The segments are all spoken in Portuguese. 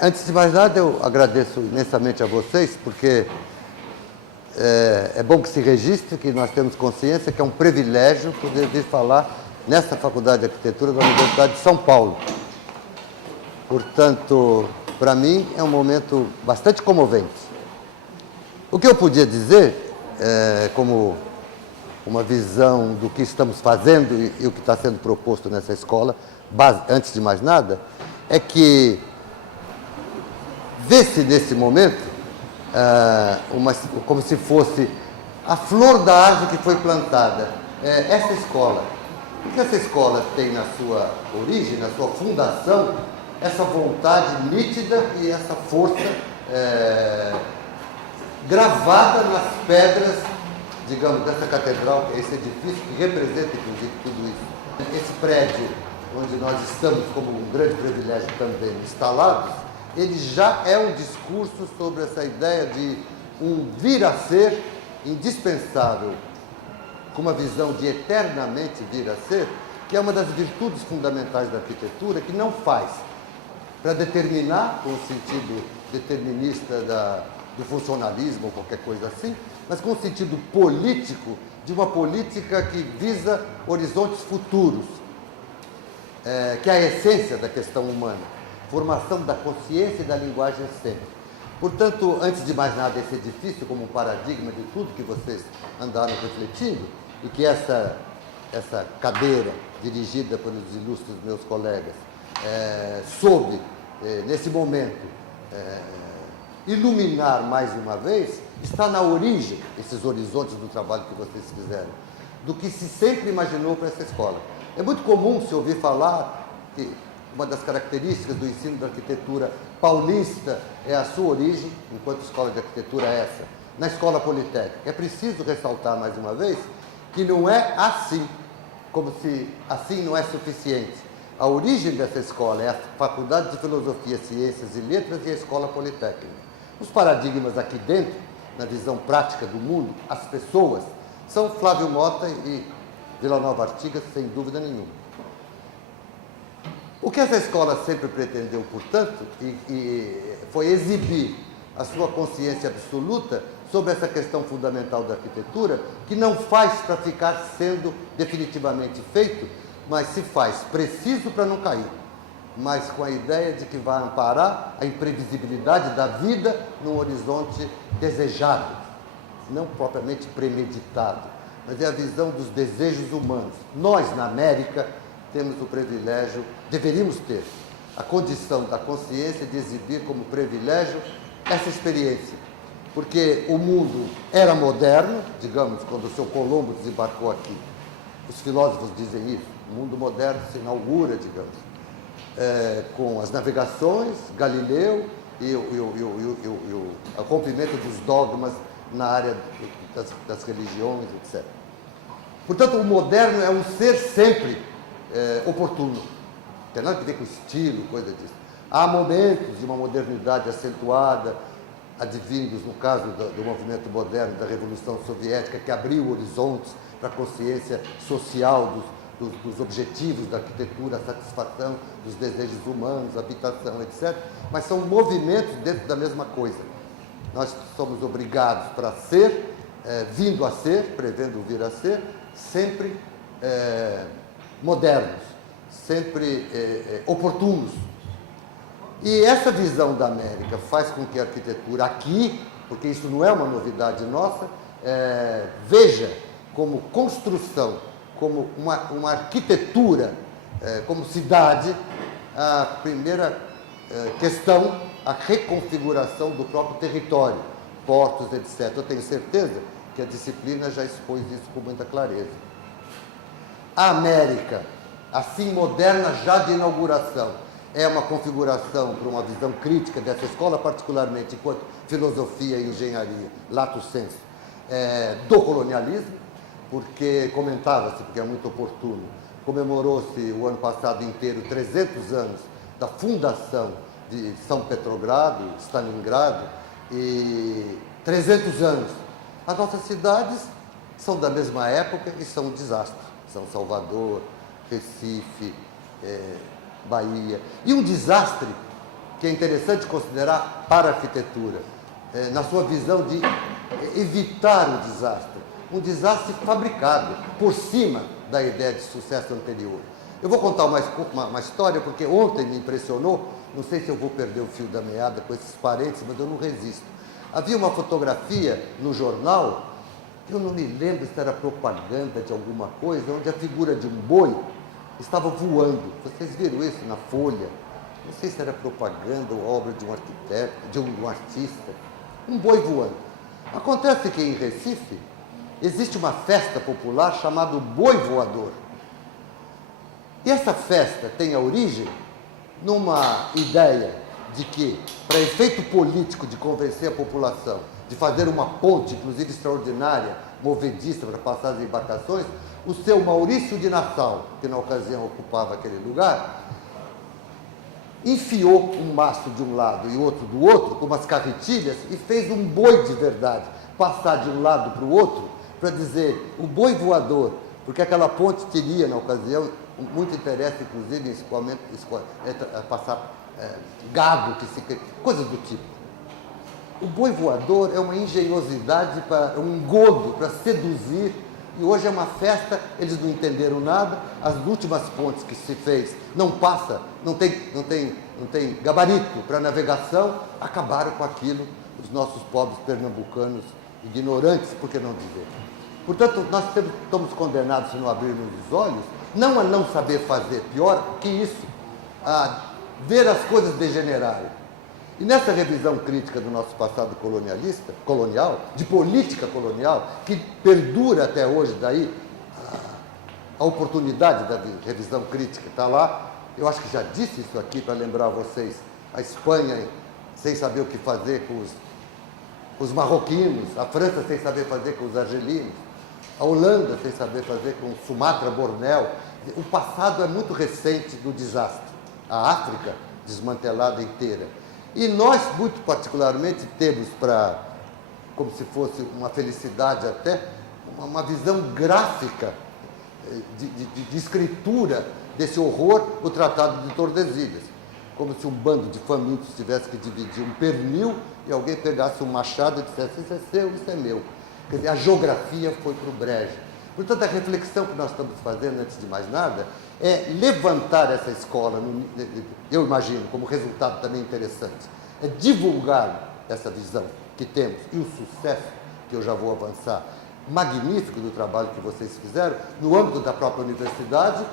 Antes de mais nada, eu agradeço imensamente a vocês, porque é bom que se registre, que nós temos consciência que é um privilégio poder vir falar nesta Faculdade de Arquitetura da Universidade de São Paulo. Portanto, para mim, é um momento bastante comovente. O que eu podia dizer, como uma visão do que estamos fazendo e o que está sendo proposto nessa escola, antes de mais nada, é que vê-se nesse momento como se fosse a flor da árvore que foi plantada. Essa escola. Porque essa escola tem na sua origem, na sua fundação, essa vontade nítida e essa força gravada nas pedras, digamos, dessa catedral, esse edifício que representa, inclusive, tudo isso. Esse prédio, onde nós estamos como um grande privilégio também instalados, ele já é um discurso sobre essa ideia de um vir a ser indispensável, com uma visão de eternamente vir a ser, que é uma das virtudes fundamentais da arquitetura, que não faz para determinar, com o sentido determinista do funcionalismo ou qualquer coisa assim, mas com o sentido político, de uma política que visa horizontes futuros, que é a essência da questão humana. Formação da consciência e da linguagem sempre. Portanto, antes de mais nada, esse edifício como um paradigma de tudo que vocês andaram refletindo, e que essa cadeira, dirigida pelos ilustres meus colegas, soube, nesse momento, iluminar mais uma vez, está na origem, esses horizontes do trabalho que vocês fizeram, do que se sempre imaginou para essa escola. É muito comum se ouvir falar que uma das características do ensino da arquitetura paulista é a sua origem, enquanto escola de arquitetura é essa, na escola politécnica. É preciso ressaltar mais uma vez que não é assim, como se assim não é suficiente. A origem dessa escola é a Faculdade de Filosofia, Ciências e Letras e a Escola Politécnica. Os paradigmas aqui dentro, na visão prática do mundo, as pessoas, são Flávio Mota e Vila Nova Artigas, sem dúvida nenhuma. O que essa escola sempre pretendeu, portanto, foi exibir a sua consciência absoluta sobre essa questão fundamental da arquitetura, que não faz para ficar sendo definitivamente feito, mas se faz preciso para não cair, mas com a ideia de que vai amparar a imprevisibilidade da vida num horizonte desejado, não propriamente premeditado, mas é a visão dos desejos humanos. Nós, na América, temos o privilégio, deveríamos ter a condição da consciência de exibir como privilégio essa experiência. Porque o mundo era moderno, digamos, quando o seu Colombo desembarcou aqui. Os filósofos dizem isso. O mundo moderno se inaugura, digamos, com as navegações, Galileu e o rompimento dos dogmas na área das religiões, etc. Portanto, o moderno é um ser sempre oportuno. Não tem nada a ver com estilo, coisa disso. Há momentos de uma modernidade acentuada, advindos, no caso do movimento moderno, da Revolução Soviética, que abriu horizontes para a consciência social dos objetivos da arquitetura, a satisfação dos desejos humanos, habitação, etc. Mas são movimentos dentro da mesma coisa. Nós somos obrigados para ser, vindo a ser, prevendo vir a ser, sempre modernos, sempre oportunos. E essa visão da América faz com que a arquitetura aqui, porque isso não é uma novidade nossa, veja como construção, como uma arquitetura, como cidade, a primeira questão, a reconfiguração do próprio território, portos, etc. Eu tenho certeza que a disciplina já expôs isso com muita clareza. A América, assim moderna já de inauguração, é uma configuração para uma visão crítica dessa escola, particularmente enquanto filosofia e engenharia, lato sensu, do colonialismo, porque comentava-se, porque é muito oportuno, comemorou-se o ano passado inteiro 300 anos da fundação de São Petrogrado, Stalingrado, e 300 anos. As nossas cidades são da mesma época e são um desastre. São Salvador, Recife, Bahia. E um desastre que é interessante considerar para a arquitetura, na sua visão de evitar o desastre. Um desastre fabricado por cima da ideia de sucesso anterior. Eu vou contar uma história, porque ontem me impressionou, não sei se eu vou perder o fio da meada com esses parênteses, mas eu não resisto. Havia uma fotografia no jornal, eu não me lembro se era propaganda de alguma coisa, onde a figura de um boi estava voando. Vocês viram isso na Folha? Não sei se era propaganda ou obra de um arquiteto, de um artista. Um boi voando. Acontece que em Recife existe uma festa popular chamada Boi Voador. E essa festa tem a origem numa ideia de que, para efeito político de convencer a população, de fazer uma ponte, inclusive extraordinária, movediça para passar as embarcações, o seu Maurício de Nassau, que na ocasião ocupava aquele lugar, enfiou um mastro de um lado e outro do outro, com umas carretilhas, e fez um boi de verdade passar de um lado para o outro, para dizer o boi voador, porque aquela ponte teria, na ocasião, muito interesse, inclusive, em passar gado, coisas do tipo. O boi voador é uma engenhosidade, um engodo para seduzir, e hoje é uma festa, eles não entenderam nada, as últimas pontes que se fez não tem gabarito para navegação, acabaram com aquilo, os nossos pobres pernambucanos ignorantes, por que não dizer? Portanto, nós estamos condenados, se não abrirmos os olhos, não a não saber fazer, pior que isso, a ver as coisas degenerarem. E nessa revisão crítica do nosso passado colonial, de política colonial, que perdura até hoje, daí a oportunidade da revisão crítica está lá. Eu acho que já disse isso aqui para lembrar a vocês, a Espanha sem saber o que fazer com os marroquinos, a França sem saber fazer com os argelinos, a Holanda sem saber fazer com Sumatra, Bornéu. O passado é muito recente do desastre. A África desmantelada inteira. E nós, muito particularmente, temos como se fosse uma felicidade até, uma visão gráfica de escritura desse horror, o Tratado de Tordesilhas. Como se um bando de famintos tivesse que dividir um pernil e alguém pegasse um machado e dissesse, isso é seu, isso é meu. Quer dizer, a geografia foi para o brejo. Portanto, a reflexão que nós estamos fazendo, antes de mais nada, é levantar essa escola, eu imagino, como resultado também interessante, é divulgar essa visão que temos e o sucesso, que eu já vou avançar, magnífico do trabalho que vocês fizeram, no âmbito da própria universidade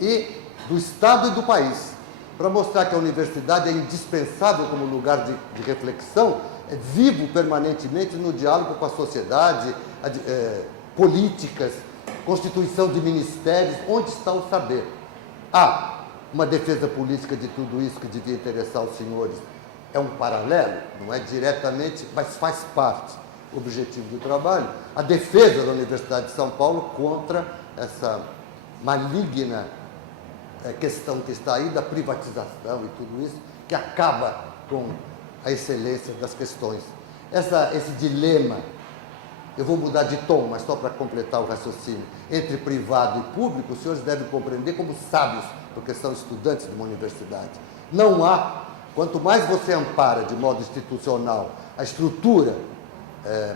e do Estado e do país, para mostrar que a universidade é indispensável como lugar de reflexão, é vivo permanentemente no diálogo com a sociedade, políticas, constituição de ministérios, onde está o saber. Há uma defesa política de tudo isso que devia interessar os senhores. É um paralelo, não é diretamente, mas faz parte do objetivo do trabalho. A defesa da Universidade de São Paulo contra essa maligna questão que está aí da privatização e tudo isso, que acaba com a excelência das questões. Esse dilema, eu vou mudar de tom, mas só para completar o raciocínio, entre privado e público, os senhores devem compreender como sábios, porque são estudantes de uma universidade. Não há, quanto mais você ampara de modo institucional a estrutura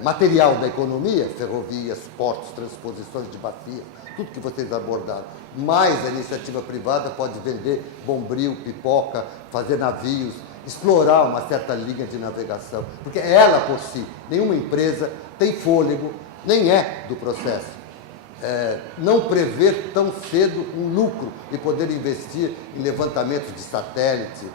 material da economia, ferrovias, portos, transposições de bacia, tudo que vocês abordaram, mais a iniciativa privada pode vender bombril, pipoca, fazer navios, explorar uma certa linha de navegação, porque ela por si, nenhuma empresa tem fôlego, nem é do processo. Não prever tão cedo um lucro e poder investir em levantamentos de satélite,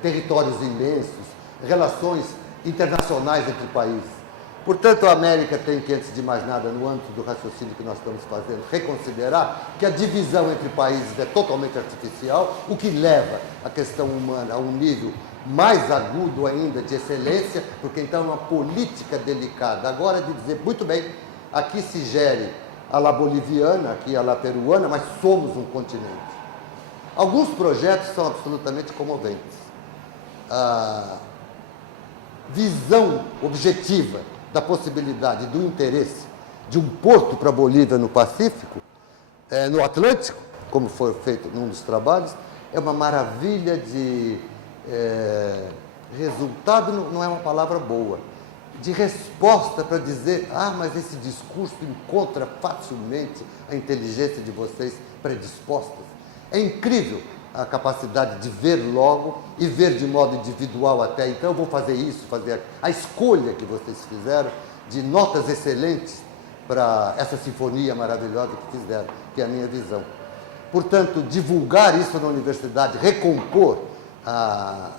territórios imensos, relações internacionais entre países. Portanto, a América tem que, antes de mais nada, no âmbito do raciocínio que nós estamos fazendo, reconsiderar que a divisão entre países é totalmente artificial, o que leva a questão humana a um nível mais agudo ainda de excelência, porque então é uma política delicada. Agora de dizer, muito bem, aqui se gere a la boliviana, aqui a la peruana, mas somos um continente. Alguns projetos são absolutamente comoventes. A visão objetiva da possibilidade, do interesse de um porto para a Bolívia no Pacífico, no Atlântico, como foi feito num dos trabalhos, é uma maravilha de resultado não é uma palavra boa, de resposta para dizer, mas esse discurso encontra facilmente a inteligência de vocês predispostas. É incrível a capacidade de ver logo e ver de modo individual até. Então, eu vou fazer isso, fazer aquilo. A escolha que vocês fizeram de notas excelentes para essa sinfonia maravilhosa que fizeram, que é a minha visão. Portanto, divulgar isso na universidade, recompor a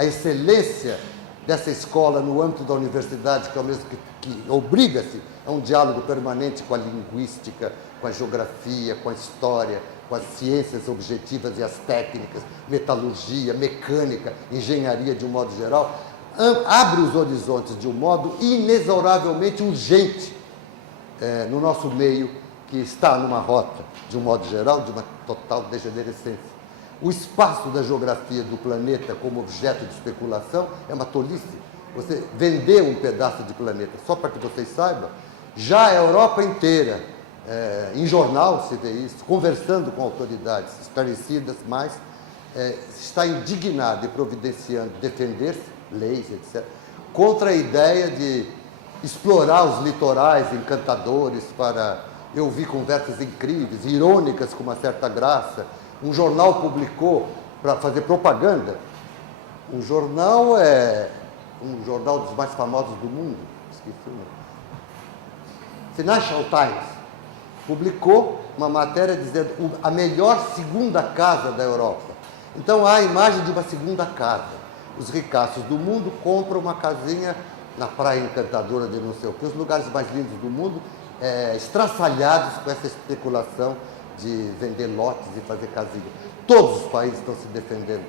excelência dessa escola no âmbito da universidade, que é o mesmo que obriga-se a um diálogo permanente com a linguística, com a geografia, com a história, com as ciências objetivas e as técnicas, metalurgia, mecânica, engenharia de um modo geral, abre os horizontes de um modo inexoravelmente urgente no nosso meio, que está numa rota, de um modo geral, de uma total degenerescência. O espaço da geografia do planeta como objeto de especulação é uma tolice. Você vender um pedaço de planeta, só para que vocês saibam, já a Europa inteira, em jornal se vê isso, conversando com autoridades esclarecidas, mas está indignada e providenciando, defender-se, leis, etc., contra a ideia de explorar os litorais encantadores para... Eu vi conversas incríveis, irônicas, com uma certa graça. Um jornal publicou, para fazer propaganda, um jornal dos mais famosos do mundo, esqueci o nome, Financial Times, publicou uma matéria dizendo a melhor segunda casa da Europa. Então, há a imagem de uma segunda casa. Os ricaços do mundo compram uma casinha na praia encantadora de não sei o que, os lugares mais lindos do mundo, estraçalhados com essa especulação de vender lotes e fazer casinha. Todos os países estão se defendendo.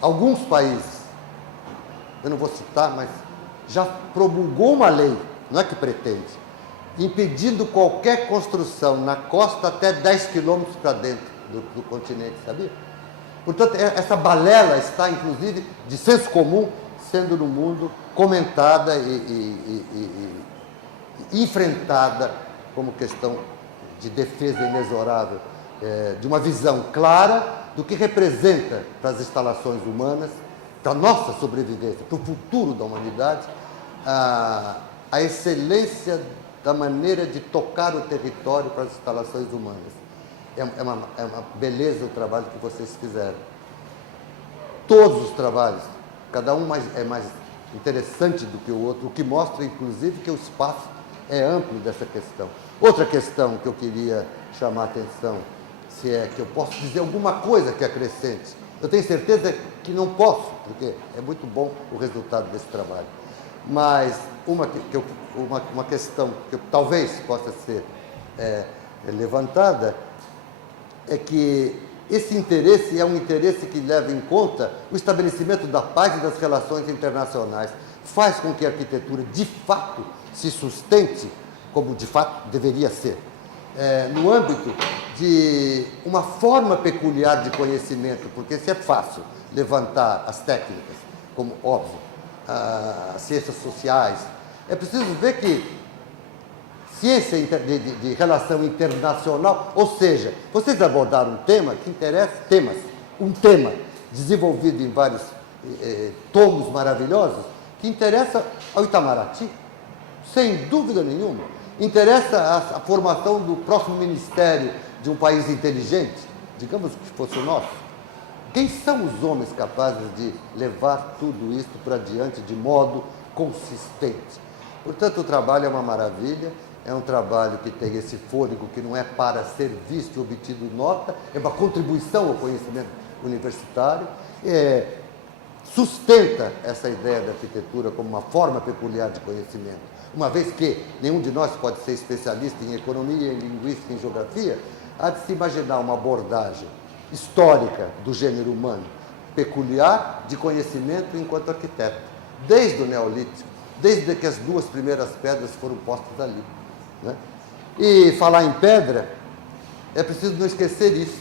Alguns países, eu não vou citar, mas já promulgou uma lei, não é que pretende, impedindo qualquer construção na costa até 10 quilômetros para dentro do continente, sabia? Portanto, essa balela está, inclusive, de senso comum, sendo no mundo comentada e enfrentada como questão de defesa inexorável, de uma visão clara do que representa para as instalações humanas, para a nossa sobrevivência, para o futuro da humanidade, a excelência da maneira de tocar o território para as instalações humanas. É uma beleza o trabalho que vocês fizeram. Todos os trabalhos, cada um é mais interessante do que o outro, o que mostra, inclusive, que o espaço é amplo dessa questão. Outra questão que eu queria chamar a atenção, se é que eu posso dizer alguma coisa que acrescente. Eu tenho certeza que não posso, porque é muito bom o resultado desse trabalho. Mas uma questão que talvez possa ser levantada é que esse interesse é um interesse que leva em conta o estabelecimento da paz e das relações internacionais. Faz com que a arquitetura, de fato, se sustente, como de fato deveria ser, no âmbito de uma forma peculiar de conhecimento, porque se é fácil levantar as técnicas, como óbvio, as ciências sociais, é preciso ver que ciência de relação internacional, ou seja, vocês abordaram um tema que interessa, um tema desenvolvido em vários tomos maravilhosos, que interessa ao Itamaraty, sem dúvida nenhuma. Interessa a formação do próximo ministério de um país inteligente, digamos que fosse o nosso. Quem são os homens capazes de levar tudo isso para diante de modo consistente? Portanto, o trabalho é uma maravilha, é um trabalho que tem esse fôlego que não é para ser visto e obtido nota, é uma contribuição ao conhecimento universitário, sustenta essa ideia da arquitetura como uma forma peculiar de conhecimento. Uma vez que nenhum de nós pode ser especialista em economia, em linguística, em geografia, há de se imaginar uma abordagem histórica do gênero humano, peculiar de conhecimento enquanto arquiteto, desde o Neolítico, desde que as duas primeiras pedras foram postas ali, né? E falar em pedra, é preciso não esquecer isso,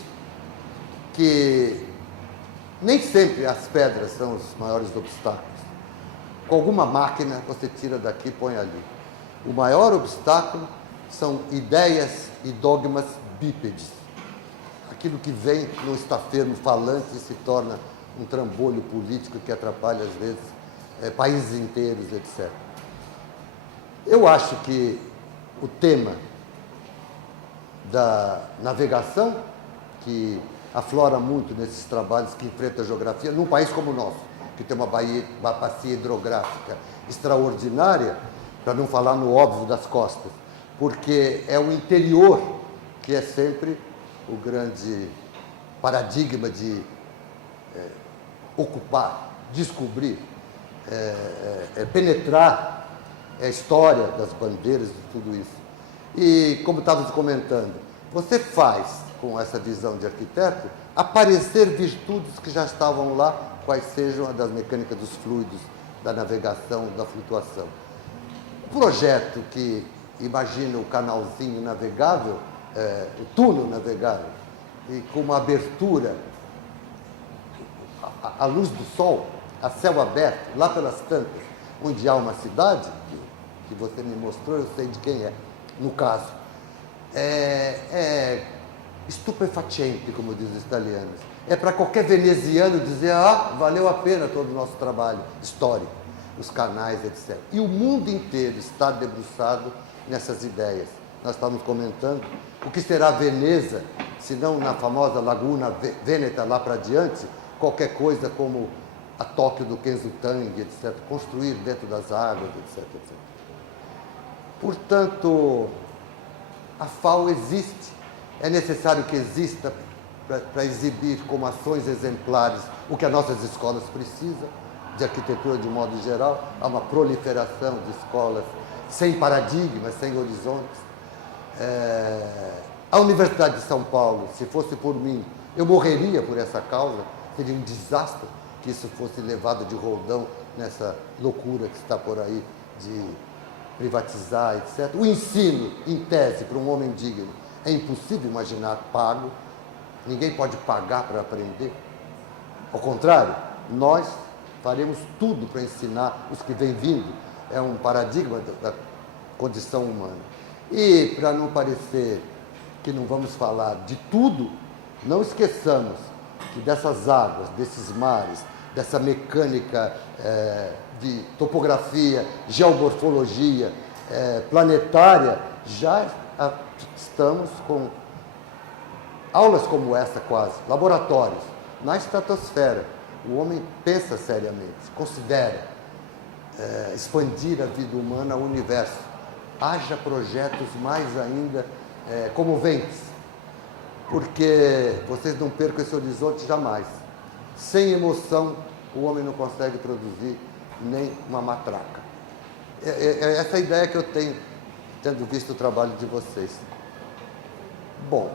que nem sempre as pedras são os maiores obstáculos. Com alguma máquina, você tira daqui e põe ali. O maior obstáculo são ideias e dogmas bípedes. aquilo que vem não está firme falante e se torna um trambolho político que atrapalha, às vezes, países inteiros, etc. Eu acho que o tema da navegação, que aflora muito nesses trabalhos que enfrentam a geografia, num país como o nosso, que tem uma bacia hidrográfica extraordinária, para não falar no óbvio das costas, porque é o interior que é sempre o grande paradigma de ocupar, descobrir, penetrar a história das bandeiras e tudo isso. E, como estávamos comentando, você faz, com essa visão de arquiteto, aparecer virtudes que já estavam lá, quais sejam a das mecânicas dos fluidos, da navegação, da flutuação. O projeto que imagina o canalzinho navegável, o túnel navegável, e com uma abertura à luz do sol, a céu aberto, lá pelas tantas, onde há uma cidade, que você me mostrou, eu sei de quem é, no caso, é estupefaciente, como dizem os italianos. É para qualquer veneziano dizer, valeu a pena todo o nosso trabalho histórico, os canais, etc. E o mundo inteiro está debruçado nessas ideias. Nós estávamos comentando o que será Veneza, se não na famosa Laguna Veneta lá para diante, qualquer coisa como a Tóquio do Kenzutang, etc. Construir dentro das águas, etc. etc. Portanto, a FAO existe. É necessário que exista para exibir como ações exemplares o que as nossas escolas precisam, de arquitetura de modo geral. Há uma proliferação de escolas sem paradigmas, sem horizontes. A Universidade de São Paulo, se fosse por mim, eu morreria por essa causa. Seria um desastre que isso fosse levado de roldão nessa loucura que está por aí de privatizar, etc. O ensino, em tese, para um homem digno, é impossível imaginar pago. Ninguém pode pagar para aprender. Ao contrário, nós faremos tudo para ensinar os que vêm vindo. É um paradigma da condição humana. E, para não parecer que não vamos falar de tudo, não esqueçamos que dessas águas, desses mares, dessa mecânica de topografia, geomorfologia, planetária, já estamos com aulas como essa quase, laboratórios, na estratosfera. O homem pensa seriamente, considera expandir a vida humana ao universo. Haja projetos mais ainda comoventes, porque vocês não percam esse horizonte jamais. Sem emoção, o homem não consegue produzir nem uma matraca. É essa a ideia que eu tenho, tendo visto o trabalho de vocês. Bom,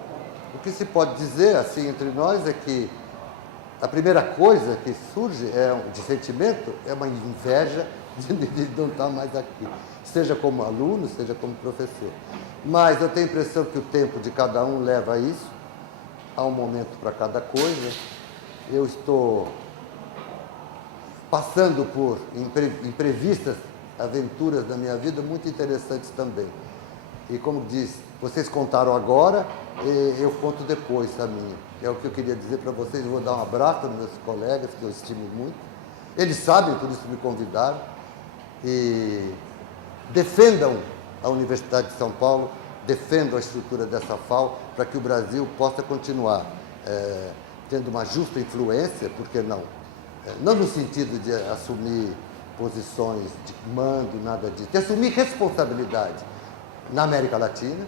o que se pode dizer, assim, entre nós, é que a primeira coisa que surge de sentimento é uma inveja de não estar mais aqui, seja como aluno, seja como professor. Mas eu tenho a impressão que o tempo de cada um leva a isso, há um momento para cada coisa. Eu estou passando por imprevistas aventuras da minha vida muito interessantes também. E como diz, vocês contaram agora, eu conto depois a minha. É o que eu queria dizer para vocês. Eu vou dar um abraço aos meus colegas, que eu estimo muito. Eles sabem, por isso me convidaram. E defendam a Universidade de São Paulo, defendam a estrutura dessa FAO, para que o Brasil possa continuar tendo uma justa influência, por que não? Não no sentido de assumir posições de mando, nada disso, de assumir responsabilidade na América Latina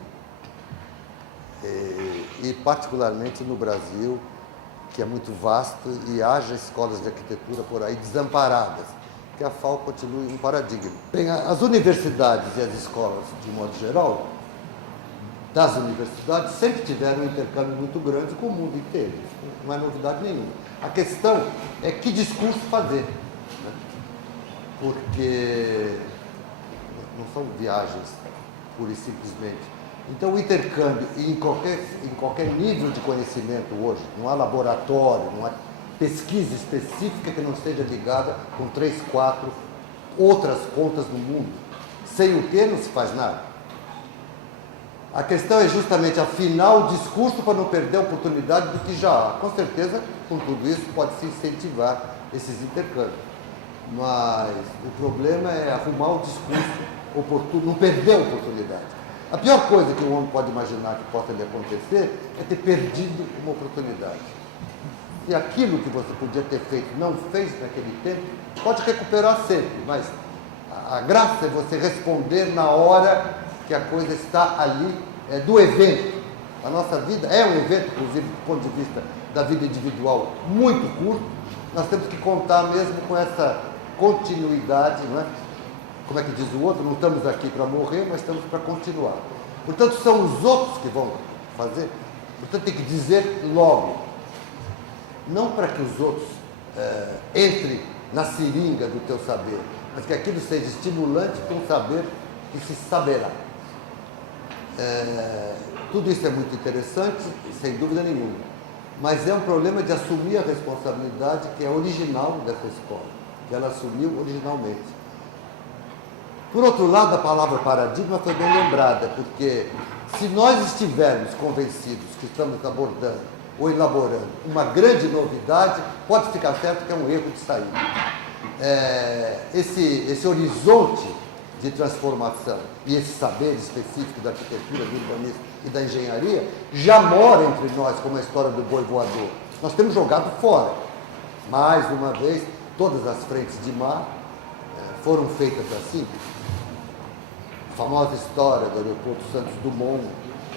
e particularmente no Brasil, que é muito vasto, e haja escolas de arquitetura por aí desamparadas, que a FAO continue um paradigma. Bem, as universidades e as escolas, de modo geral, das universidades sempre tiveram um intercâmbio muito grande com o mundo inteiro, não é novidade nenhuma. A questão é que discurso fazer, né? Porque não são viagens pura e simplesmente. Então, o intercâmbio, em qualquer nível de conhecimento hoje, não há laboratório, não há pesquisa específica que não esteja ligada com 3, 4 outras pontas do mundo, sem o que não se faz nada. A questão é justamente afinar o discurso para não perder a oportunidade do que já há. Com certeza, com tudo isso, pode-se incentivar esses intercâmbios. Mas o problema é arrumar o discurso oportuno, não perder a oportunidade. A pior coisa que o homem pode imaginar que possa lhe acontecer é ter perdido uma oportunidade. E aquilo que você podia ter feito, não fez naquele tempo, pode recuperar sempre, mas a graça é você responder na hora que a coisa está ali, do evento. A nossa vida é um evento, inclusive do ponto de vista da vida individual, muito curto. Nós temos que contar mesmo com essa continuidade, não é? Como é que diz o outro? Não estamos aqui para morrer, mas estamos para continuar. Portanto, são os outros que vão fazer. Portanto, tem que dizer logo. Não para que os outros entrem na seringa do teu saber, mas que aquilo seja estimulante para um saber que se saberá. Tudo isso é muito interessante, sem dúvida nenhuma. Mas é um problema de assumir a responsabilidade que é original dessa escola, que ela assumiu originalmente. Por outro lado, a palavra paradigma foi bem lembrada, porque se nós estivermos convencidos que estamos abordando ou elaborando uma grande novidade, pode ficar certo que é um erro de saída. Esse horizonte de transformação e esse saber específico da arquitetura, do urbanismo e da engenharia já mora entre nós, como a história do boi voador. Nós temos jogado fora. Mais uma vez, todas as frentes de mar foram feitas assim. A famosa história do aeroporto Santos Dumont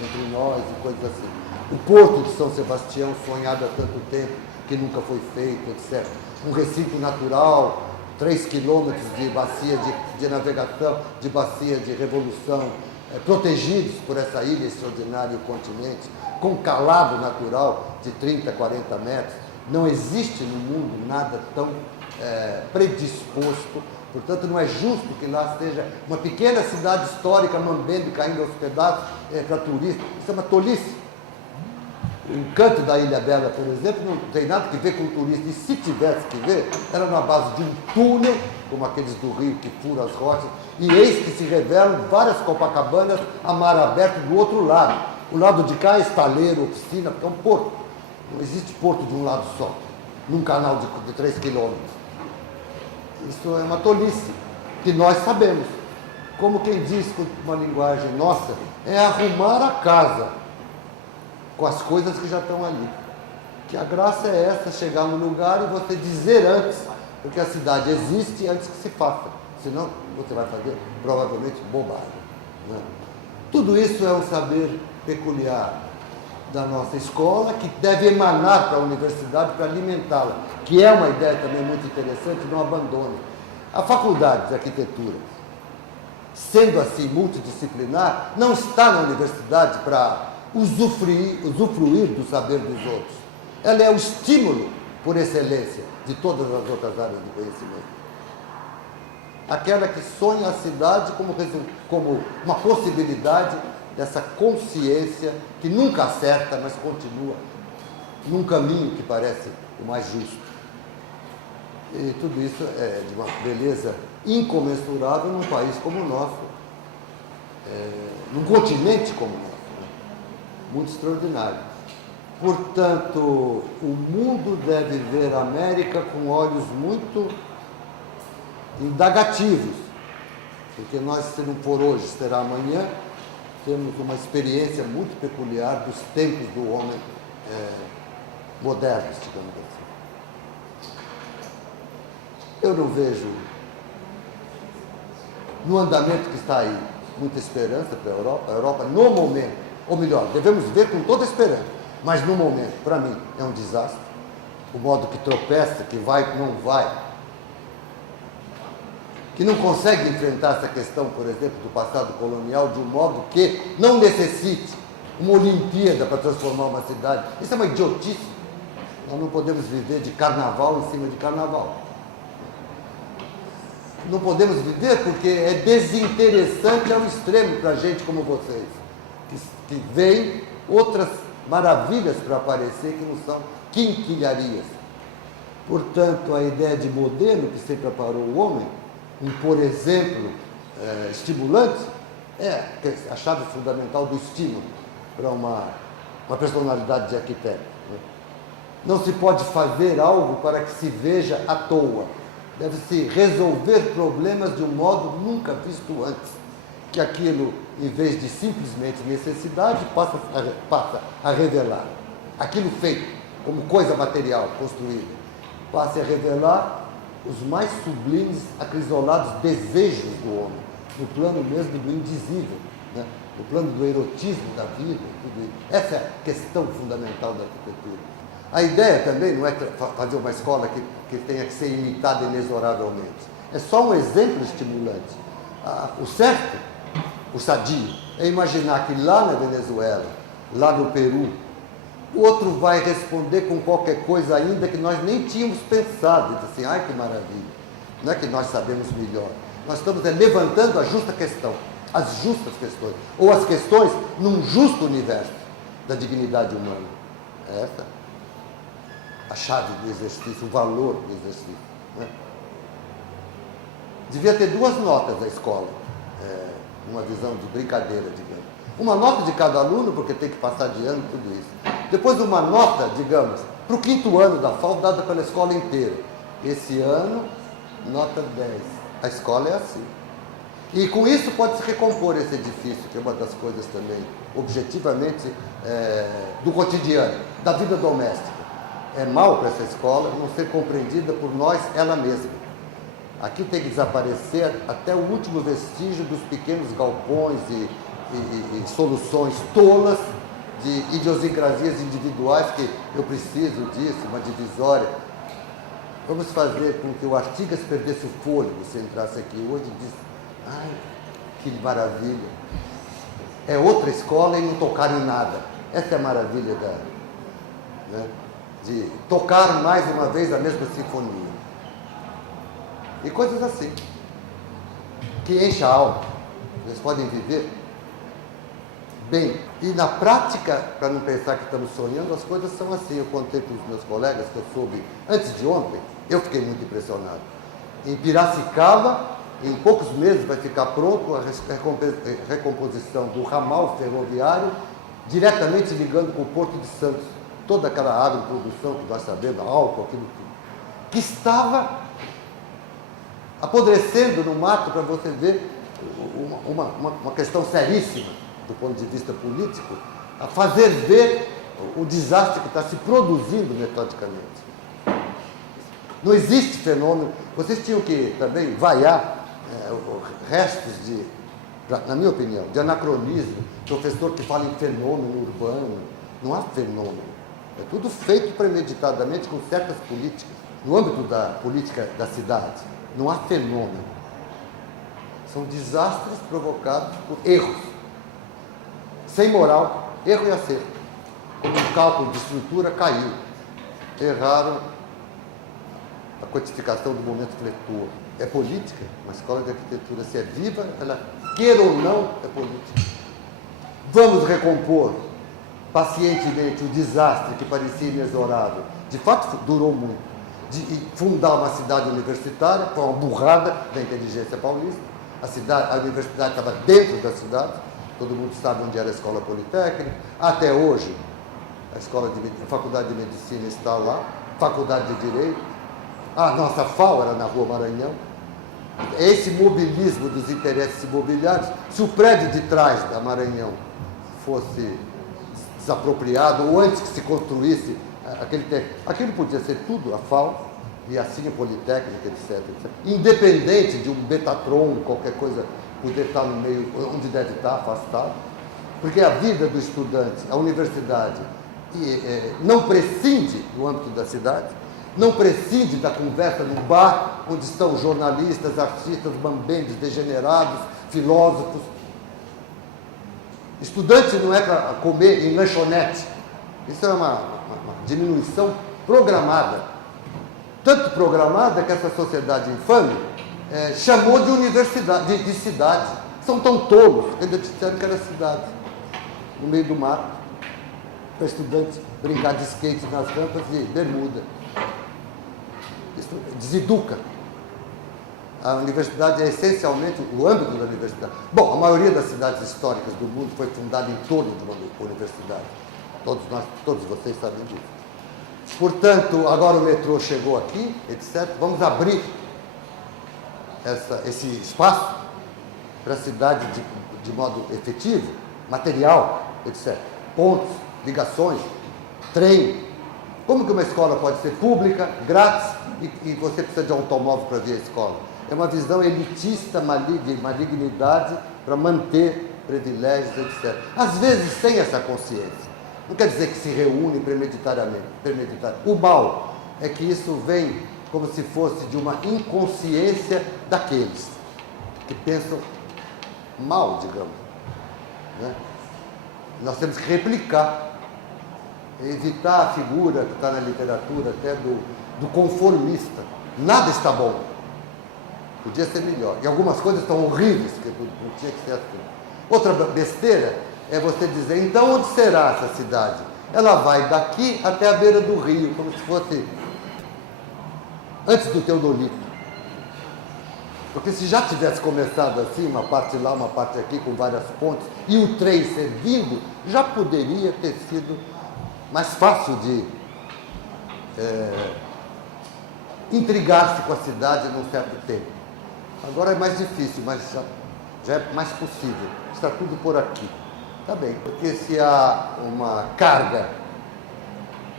entre nós e coisas assim. O Porto de São Sebastião, sonhado há tanto tempo, que nunca foi feito, etc. Um recinto natural, 3 quilômetros de bacia de navegação, de bacia de revolução, protegidos por essa ilha extraordinária e o continente, com calado natural de 30, 40 metros. Não existe no mundo nada tão predisposto. Portanto, não é justo que lá seja uma pequena cidade histórica, mambembe, caindo aos pedaços para turistas. Isso é uma tolice. O encanto da Ilha Bela, por exemplo, não tem nada que ver com o turista. E se tivesse que ver, era na base de um túnel, como aqueles do Rio que furam as rochas, e eis que se revelam várias Copacabanas a mar aberto do outro lado. O lado de cá é estaleiro, oficina, porque é um porto. Não existe porto de um lado só, num canal de 3 quilômetros. Isso é uma tolice, que nós sabemos. Como quem diz com uma linguagem nossa, é arrumar a casa com as coisas que já estão ali. Que a graça é essa, chegar no lugar e você dizer antes, porque a cidade existe antes que se faça. Senão, você vai fazer, provavelmente, bobagem. Né? Tudo isso é um saber peculiar da nossa escola, que deve emanar para a universidade para alimentá-la, que é uma ideia também muito interessante, não abandone. A faculdade de arquitetura, sendo assim multidisciplinar, não está na universidade para usufruir do saber dos outros. Ela é o estímulo, por excelência, de todas as outras áreas do conhecimento. Aquela que sonha a cidade como uma possibilidade dessa consciência que nunca acerta, mas continua num caminho que parece o mais justo. E tudo isso é de uma beleza incomensurável num país como o nosso, num continente como o nosso, né? Muito extraordinário. Portanto, o mundo deve ver a América com olhos muito indagativos, porque nós, se não for hoje, será amanhã. Temos uma experiência muito peculiar dos tempos do homem modernos, digamos assim. Eu não vejo, no andamento que está aí, muita esperança para a Europa. A Europa, no momento, ou melhor, devemos ver com toda a esperança, mas no momento, para mim, é um desastre. O modo que tropeça, que vai, que não vai, que não consegue enfrentar essa questão, por exemplo, do passado colonial de um modo que não necessite uma Olimpíada para transformar uma cidade. Isso é uma idiotice. Nós não podemos viver de carnaval em cima de carnaval. Não podemos viver porque é desinteressante ao extremo para gente como vocês, que veem outras maravilhas para aparecer que não são quinquilharias. Portanto, a ideia de modelo que sempre aparou o homem, por exemplo, estimulante, É a chave fundamental do estímulo para uma personalidade de arquiteto. Né? Não se pode fazer algo para que se veja à toa. Deve-se resolver problemas de um modo nunca visto antes. Que aquilo, em vez de simplesmente necessidade, passa a revelar. Aquilo feito como coisa material, construída, passa a revelar os mais sublimes, acrisolados desejos do homem, no plano mesmo do indizível, né? No plano do erotismo da vida. Tudo isso. Essa é a questão fundamental da arquitetura. A ideia também não é fazer uma escola que tenha que ser imitada inexoravelmente. É só um exemplo estimulante. O certo, o sadio, é imaginar que lá na Venezuela, lá no Peru, o outro vai responder com qualquer coisa ainda que nós nem tínhamos pensado. Diz assim, ai que maravilha. Não é que nós sabemos melhor. Nós estamos levantando a justa questão, as justas questões, ou as questões num justo universo da dignidade humana. É essa a chave do exercício, o valor do exercício. Né? Devia ter 2 notas a escola, uma visão de brincadeira, digamos. Uma nota de cada aluno, porque tem que passar de ano, tudo isso. Depois uma nota, digamos, para o 5º ano da FAO, dada pela escola inteira. Esse ano, nota 10. A escola é assim. E com isso pode-se recompor esse edifício, que é uma das coisas também, objetivamente, do cotidiano, da vida doméstica. É mal para essa escola não ser compreendida por nós, ela mesma. Aqui tem que desaparecer até o último vestígio dos pequenos galpões e soluções tolas de idiosincrasias individuais, que eu preciso disso, uma divisória. Vamos fazer com que o Artigas perdesse o fôlego se entrasse aqui hoje e disse, ai, que maravilha. É outra escola e não tocar em nada. Essa é a maravilha de tocar mais uma vez a mesma sinfonia. E coisas assim, que enchem a alma. Vocês podem viver bem. E na prática, para não pensar que estamos sonhando, as coisas são assim. Eu contei para os meus colegas que eu soube antes de ontem, eu fiquei muito impressionado. Em Piracicaba, em poucos meses vai ficar pronto a recomposição do ramal ferroviário, diretamente ligando com o Porto de Santos. Toda aquela agroprodução que nós sabemos, álcool, aquilo tudo, que estava apodrecendo no mato, para você ver uma questão seríssima do ponto de vista político, a fazer ver o desastre que está se produzindo metodicamente. Não existe fenômeno. Vocês tinham que também vaiar restos na minha opinião, de anacronismo, professor que fala em fenômeno urbano. Não há fenômeno. É tudo feito premeditadamente com certas políticas, no âmbito da política da cidade. Não há fenômeno. São desastres provocados por erros. Sem moral, erro e acerto. Como um cálculo de estrutura caiu. Erraram a quantificação do momento fletor. É política. Uma escola de arquitetura, se é viva, ela, queira ou não, é política. Vamos recompor pacientemente o desastre que parecia inexorável. De fato, durou muito. De fundar uma cidade universitária, foi uma burrada da inteligência paulista. A universidade estava dentro da cidade, todo mundo sabe onde era a escola politécnica. Até hoje, a faculdade de medicina está lá, faculdade de direito. A nossa FAO era na Rua Maranhão. Esse mobilismo dos interesses imobiliários, se o prédio de trás da Maranhão fosse desapropriado, ou antes que se construísse aquilo podia ser tudo a FAO, e assim a Politécnica, etc. Independente de um Betatron, qualquer coisa, poder estar no meio, onde deve estar, afastado. Porque a vida do estudante, a universidade, não prescinde do âmbito da cidade, não prescinde da conversa no bar, onde estão jornalistas, artistas, bambembes, degenerados, filósofos. Estudante não é para comer em lanchonete. Isso é uma diminuição programada. Tanto programada que essa sociedade infame chamou de universidade, de cidade. São tão tolos que ainda disseram que era cidade. No meio do mato, para estudantes brincar de skate nas rampas e bermuda. Isso deseduca. A universidade é essencialmente o âmbito da universidade. Bom, a maioria das cidades históricas do mundo foi fundada em torno de uma universidade. Todos vocês sabem disso. Portanto, agora o metrô chegou aqui, etc. Vamos abrir esse espaço para a cidade de modo efetivo, material, etc. Pontos, ligações, trem. Como que uma escola pode ser pública, grátis, e você precisa de automóvel para vir à escola? É uma visão elitista, de malignidade para manter privilégios, etc. Às vezes sem essa consciência. Não quer dizer que se reúne premeditadamente. O mal é que isso vem como se fosse de uma inconsciência daqueles que pensam mal, digamos. Né? Nós temos que replicar, evitar a figura que está na literatura até do conformista. Nada está bom. Podia ser melhor. E algumas coisas estão horríveis, que não tinha que ser assim. Outra besteira é você dizer, então onde será essa cidade? Ela vai daqui até a beira do rio, como se fosse antes do Teodolito. Porque se já tivesse começado assim, uma parte lá, uma parte aqui, com várias pontes, e o trem servindo, já poderia ter sido mais fácil de intrigar-se com a cidade num certo tempo. Agora é mais difícil, mas já é mais possível. Está tudo por aqui. Está bem, porque se há uma carga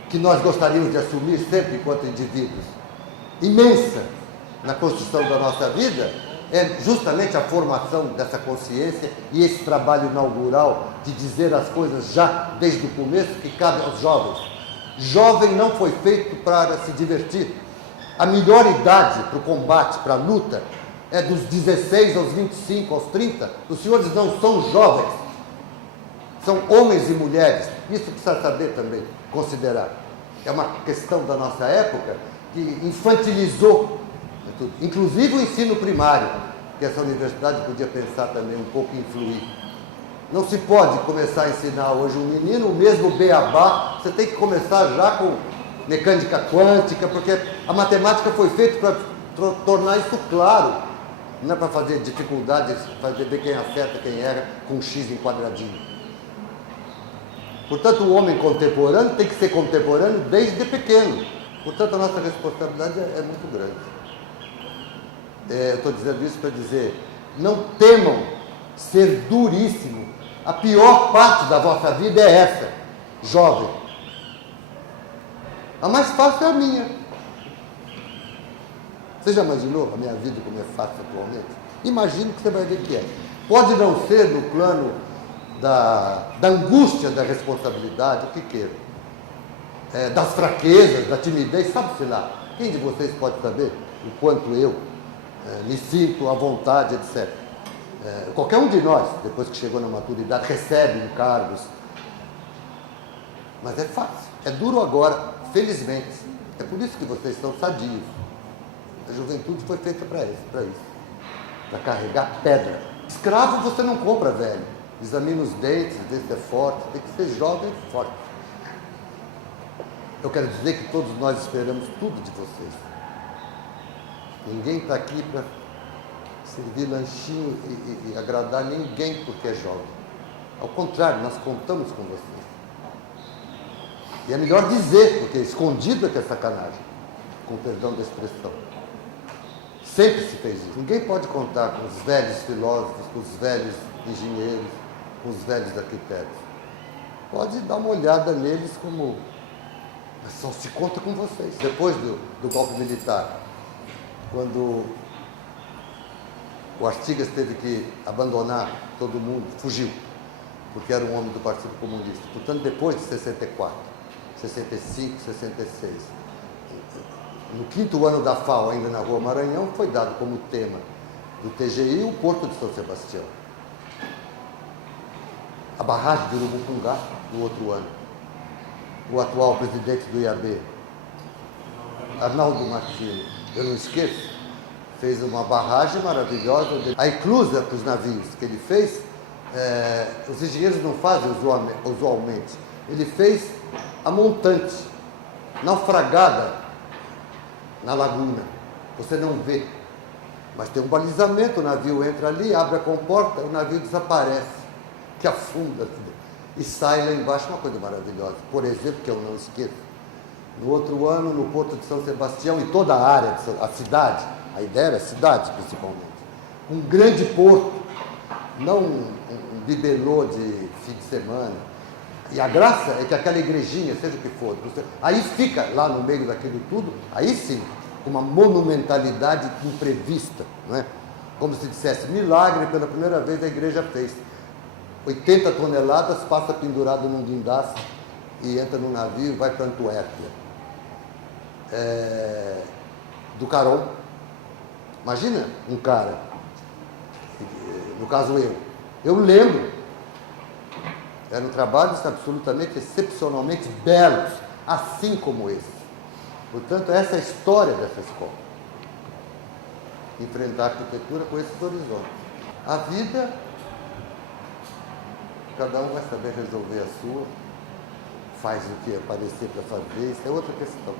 que nós gostaríamos de assumir sempre enquanto indivíduos, imensa na construção da nossa vida, é justamente a formação dessa consciência e esse trabalho inaugural de dizer as coisas já desde o começo que cabe aos jovens. Jovem não foi feito para se divertir. A melhor idade para o combate, para a luta, é dos 16 aos 25, aos 30. Os senhores não são jovens. São homens e mulheres. Isso precisa saber também, considerar. É uma questão da nossa época que infantilizou tudo. Inclusive o ensino primário, que essa universidade podia pensar também um pouco em influir. Não se pode começar a ensinar hoje um menino o mesmo beabá. Você tem que começar já com mecânica quântica, porque a matemática foi feita para tornar isso claro. Não é para fazer dificuldades, fazer ver quem acerta, quem erra, com um X em quadradinho. Portanto, o homem contemporâneo tem que ser contemporâneo desde pequeno. Portanto, a nossa responsabilidade é muito grande. Eu estou dizendo isso para dizer, não temam ser duríssimo. A pior parte da vossa vida é essa, jovem. A mais fácil é a minha. Você já imaginou a minha vida como é fácil atualmente? Imagine que você vai ver que é. Pode não ser no plano da angústia da responsabilidade, o que queira. Das fraquezas, da timidez, sabe-se lá. Quem de vocês pode saber o quanto eu me sinto à vontade, etc. Qualquer um de nós, depois que chegou na maturidade, recebe encargos. Mas é fácil. É duro agora, felizmente. É por isso que vocês são sadios. A juventude foi feita para isso. Para carregar pedra. Escravo você não compra, velho. Examina os dentes, vê se é forte. Tem que ser jovem e forte. Eu quero dizer que todos nós esperamos tudo de vocês. Ninguém está aqui para servir lanchinho e agradar ninguém porque é jovem. Ao contrário, nós contamos com vocês. E é melhor dizer, porque escondido é que é sacanagem, com perdão da expressão. Sempre se fez isso. Ninguém pode contar com os velhos filósofos, com os velhos engenheiros, com os velhos arquitetos. Pode dar uma olhada neles como... Mas só se conta com vocês. Depois do golpe militar, quando o Artigas teve que abandonar todo mundo, fugiu, porque era um homem do Partido Comunista. Portanto, depois de 64, 65, 66, no 5º ano da FAO, ainda na Rua Maranhão, foi dado como tema do TGI o Porto de São Sebastião. A barragem de Urubucungá, no outro ano. O atual presidente do IAB, Arnaldo Martins, eu não esqueço, fez uma barragem maravilhosa. A eclusa para os navios que ele fez, os engenheiros não fazem usualmente. Ele fez a montante, naufragada na laguna. Você não vê, Mas tem um balizamento, o navio entra ali, abre a comporta, o navio desaparece, que afunda e sai lá embaixo, uma coisa maravilhosa. Por exemplo, que eu não esqueço, no outro ano, no Porto de São Sebastião, e toda a área, a cidade, a ideia era a cidade principalmente, um grande porto, não um bibelô de fim de semana. E a graça é que aquela igrejinha, seja o que for, aí fica lá no meio daquilo tudo, aí sim, com uma monumentalidade imprevista, não é? Como se dissesse, milagre, pela primeira vez a igreja fez. 80 toneladas, passa pendurado num guindaste e entra no navio e vai para Antuérpia. Do Caron. Imagina um cara, no caso eu lembro, eram trabalhos absolutamente, excepcionalmente belos, assim como esse. Portanto, essa é a história dessa escola. Enfrentar a arquitetura com esses horizontes. A vida, cada um vai saber resolver a sua, faz o que aparecer para fazer, isso é outra questão.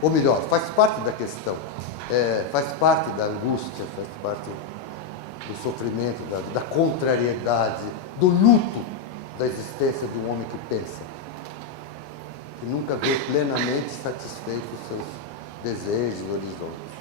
Ou melhor, faz parte da questão, faz parte da angústia, faz parte do sofrimento, da contrariedade, do luto da existência de um homem que pensa, que nunca vê plenamente satisfeito os seus desejos, horizontes.